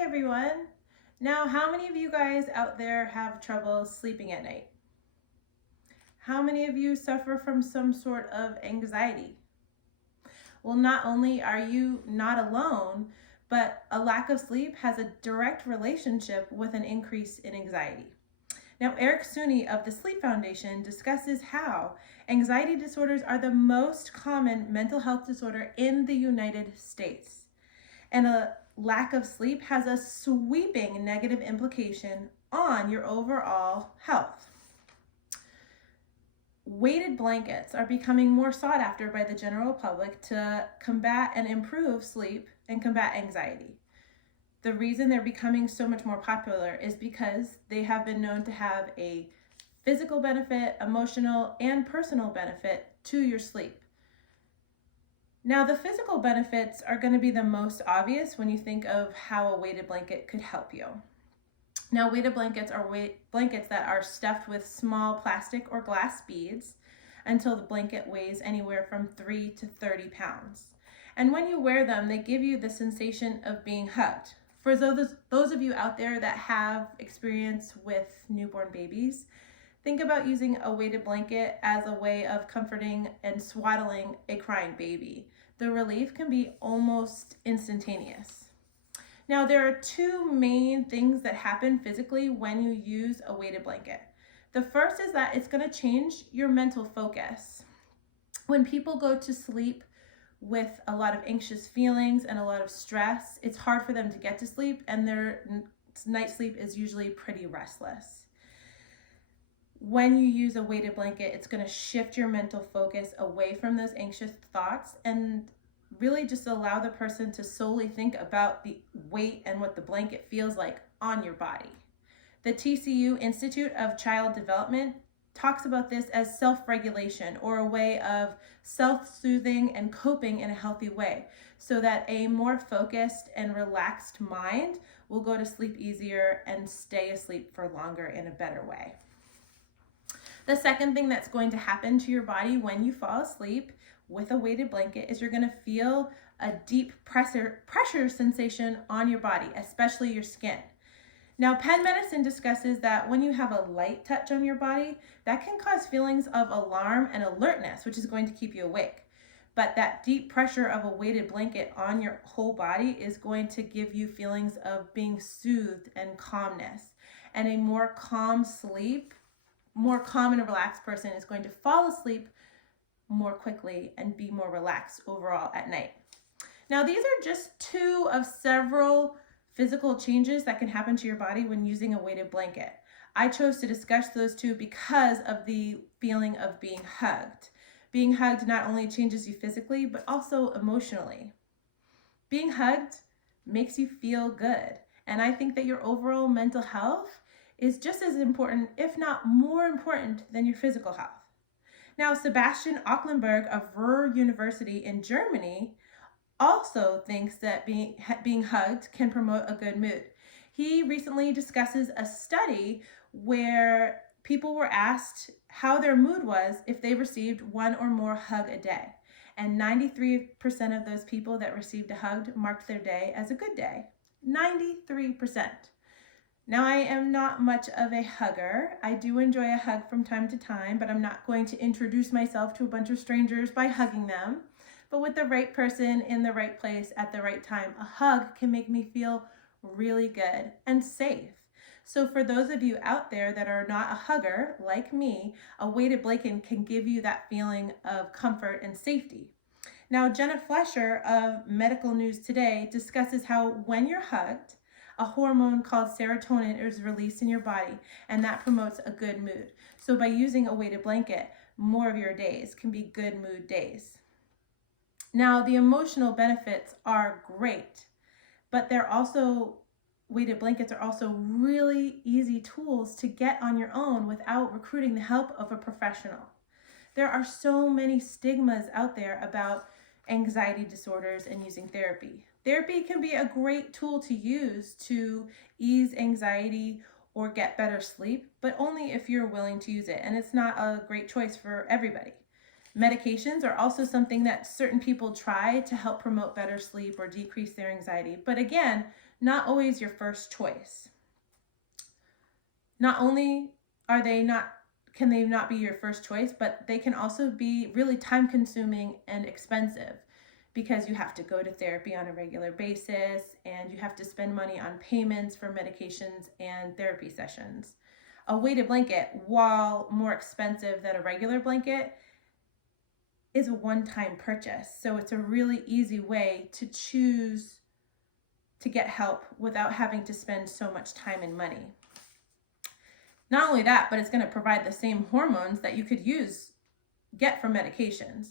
everyone. Now, how many of you guys out there have trouble sleeping at night? How many of you suffer from some sort of anxiety? Well, not only are you not alone, but a lack of sleep has a direct relationship with an increase in anxiety. Now, Eric Sooney of the Sleep Foundation discusses how anxiety disorders are the most common mental health disorder in the United States. And a lack of sleep has a sweeping negative implication on your overall health. Weighted blankets are becoming more sought after by the general public to combat and improve sleep and combat anxiety. The reason they're becoming so much more popular is because they have been known to have a physical benefit, emotional, and personal benefit to your sleep. Now, the physical benefits are going to be the most obvious when you think of how a weighted blanket could help you. Now, weighted blankets are blankets that are stuffed with small plastic or glass beads until the blanket weighs anywhere from 3 to 30 pounds. And when you wear them, they give you the sensation of being hugged. For those of you out there that have experience with newborn babies, think about using a weighted blanket as a way of comforting and swaddling a crying baby. The relief can be almost instantaneous. Now, there are two main things that happen physically when you use a weighted blanket. The first is that it's going to change your mental focus. When people go to sleep with a lot of anxious feelings and a lot of stress, it's hard for them to get to sleep, and their night sleep is usually pretty restless. When you use a weighted blanket, it's going to shift your mental focus away from those anxious thoughts and really just allow the person to solely think about the weight and what the blanket feels like on your body. The TCU Institute of Child Development talks about this as self-regulation, or a way of self-soothing and coping in a healthy way, so that a more focused and relaxed mind will go to sleep easier and stay asleep for longer in a better way. The second thing that's going to happen to your body when you fall asleep with a weighted blanket is you're going to feel a deep pressure sensation on your body, especially your skin. Now, Penn Medicine discusses that when you have a light touch on your body, that can cause feelings of alarm and alertness, which is going to keep you awake. But that deep pressure of a weighted blanket on your whole body is going to give you feelings of being soothed and calmness. And a more calm and relaxed person is going to fall asleep more quickly and be more relaxed overall at night. Now, these are just two of several physical changes that can happen to your body when using a weighted blanket. I chose to discuss those two because of the feeling of being hugged. Being hugged not only changes you physically, but also emotionally. Being hugged makes you feel good. And I think that your overall mental health is just as important, if not more important, than your physical health. Now, Sebastian Aucklenberg of Ruhr University in Germany also thinks that being hugged can promote a good mood. He recently discusses a study where people were asked how their mood was if they received one or more hug a day. And 93% of those people that received a hug marked their day as a good day. 93%. Now, I am not much of a hugger. I do enjoy a hug from time to time, but I'm not going to introduce myself to a bunch of strangers by hugging them. But with the right person in the right place at the right time, a hug can make me feel really good and safe. So for those of you out there that are not a hugger like me, a weighted blanket can give you that feeling of comfort and safety. Now, Jenna Flesher of Medical News Today discusses how when you're hugged, a hormone called serotonin is released in your body, and that promotes a good mood. So by using a weighted blanket, more of your days can be good mood days. Now, the emotional benefits are great, but weighted blankets are also really easy tools to get on your own without recruiting the help of a professional. There are so many stigmas out there about anxiety disorders and using therapy. Therapy can be a great tool to use to ease anxiety or get better sleep, but only if you're willing to use it. And it's not a great choice for everybody. Medications are also something that certain people try to help promote better sleep or decrease their anxiety, but again, not always your first choice. Not only can they not be your first choice, but they can also be really time consuming and expensive because you have to go to therapy on a regular basis and you have to spend money on payments for medications and therapy sessions. A weighted blanket, while more expensive than a regular blanket, is a one-time purchase. So it's a really easy way to choose to get help without having to spend so much time and money. Not only that, but it's going to provide the same hormones that you could get from medications.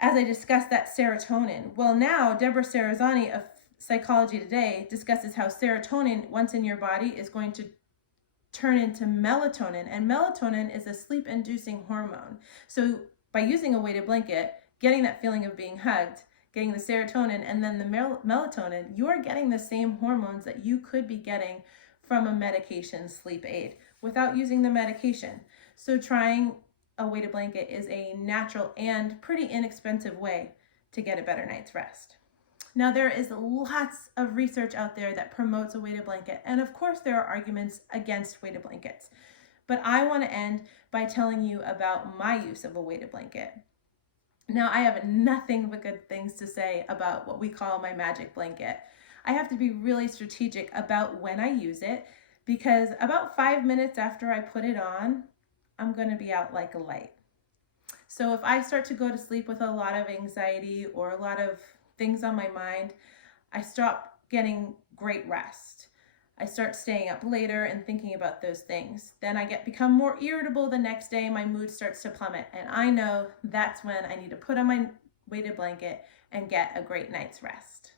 As I discussed that serotonin, well, now Deborah Serrazani of Psychology Today discusses how serotonin, once in your body, is going to turn into melatonin, and melatonin is a sleep-inducing hormone. So by using a weighted blanket, getting that feeling of being hugged, getting the serotonin, and then the melatonin, you're getting the same hormones that you could be getting from a medication sleep aid without using the medication. So trying a weighted blanket is a natural and pretty inexpensive way to get a better night's rest. Now, there is lots of research out there that promotes a weighted blanket, and of course there are arguments against weighted blankets. But I want to end by telling you about my use of a weighted blanket. Now, I have nothing but good things to say about what we call my magic blanket. I have to be really strategic about when I use it because about 5 minutes after I put it on, I'm going to be out like a light. So if I start to go to sleep with a lot of anxiety or a lot of things on my mind, I stop getting great rest. I start staying up later and thinking about those things. Then I become more irritable the next day. My mood starts to plummet. And I know that's when I need to put on my weighted blanket and get a great night's rest.